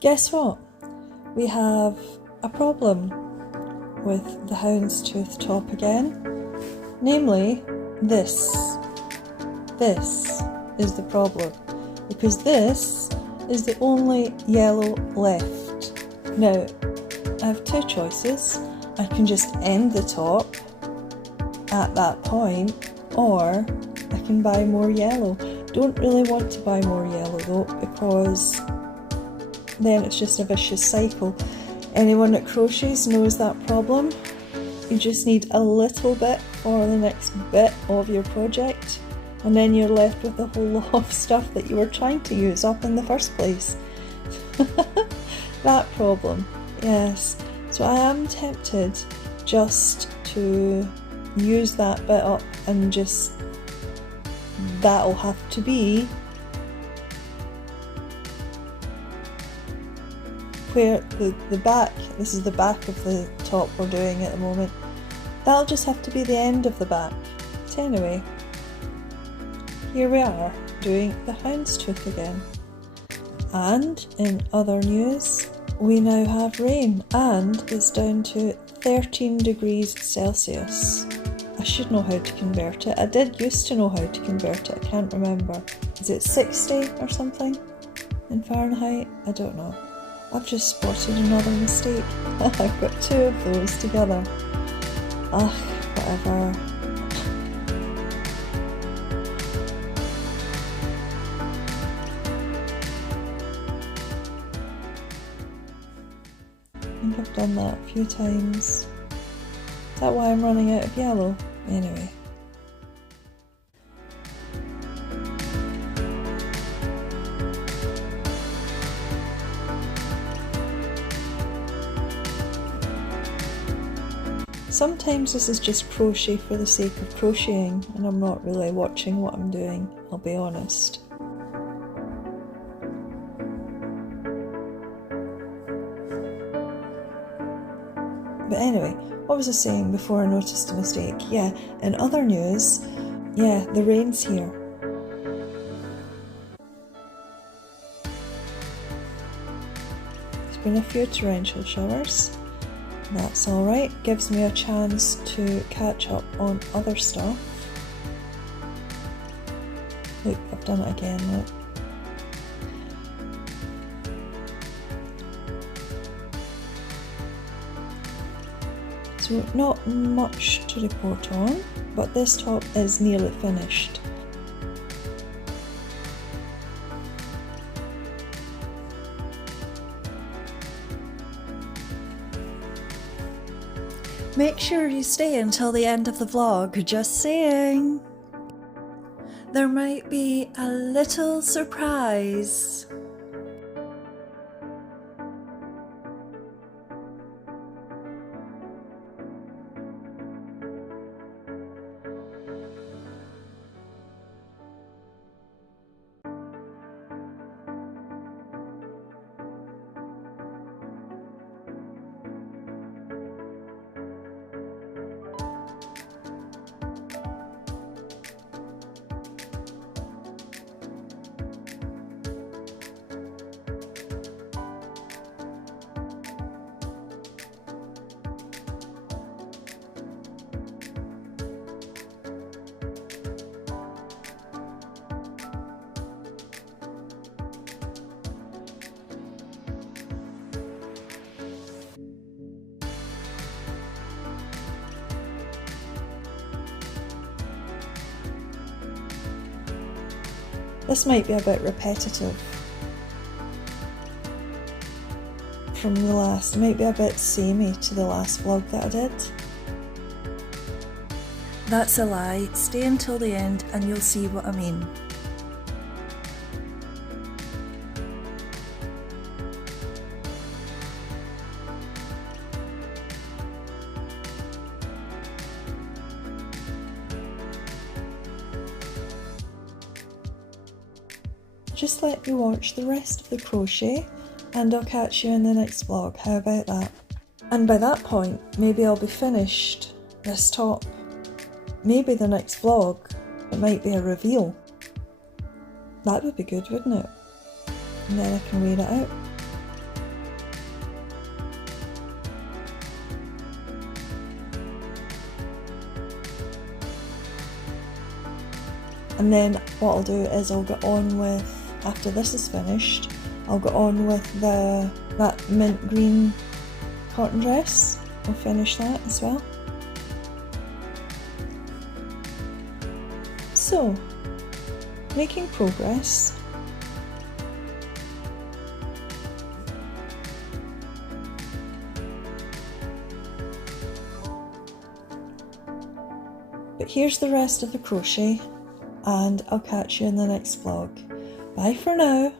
Guess what? We have a problem with the houndstooth top again. Namely, this. This is the problem. Because this is the only yellow left. Now, I have two choices. I can just end the top at that point, or I can buy more yellow. Don't really want to buy more yellow though, because then it's just a vicious cycle. Anyone that crochets knows that problem. You just need a little bit for the next bit of your project, and then you're left with a whole lot of stuff that you were trying to use up in the first place. That problem, yes. So I am tempted just to use that bit up, and just that'll have to be where the back, this is the back of the top we're doing at the moment, that'll just have to be the end of the back. But anyway, here we are doing the houndstooth again. And in other news, we now have rain, and it's down to 13 degrees Celsius. I should know how to convert it. I did used to know how to convert it, I can't remember. Is it 60 or something in Fahrenheit? I don't know. I've just spotted another mistake. I've got two of those together. Ugh, whatever. I think I've done that a few times. Is that why I'm running out of yellow? Anyway. Sometimes this is just crochet for the sake of crocheting, and I'm not really watching what I'm doing, I'll be honest. But anyway, what was I saying before I noticed a mistake? Yeah, in other news, yeah, the rain's here. There's been a few torrential showers. That's alright, gives me a chance to catch up on other stuff. Look, I've done it again, look. So not much to report on, but this top is nearly finished. Make sure you stay until the end of the vlog, just saying. There might be a little surprise. This might be a bit repetitive from the last, it might be a bit samey to the last vlog that I did. That's a lie. Stay until the end and you'll see what I mean. Just let me watch the rest of the crochet and I'll catch you in the next vlog. How about that? And by that point, maybe I'll be finished this top. Maybe the next vlog, it might be a reveal. That would be good, wouldn't it? And then I can wear it out. And then what I'll do is I'll get on with, after this is finished, I'll get on with that mint green cotton dress. I'll finish that as well. So, making progress. But here's the rest of the crochet, and I'll catch you in the next vlog. Bye for now.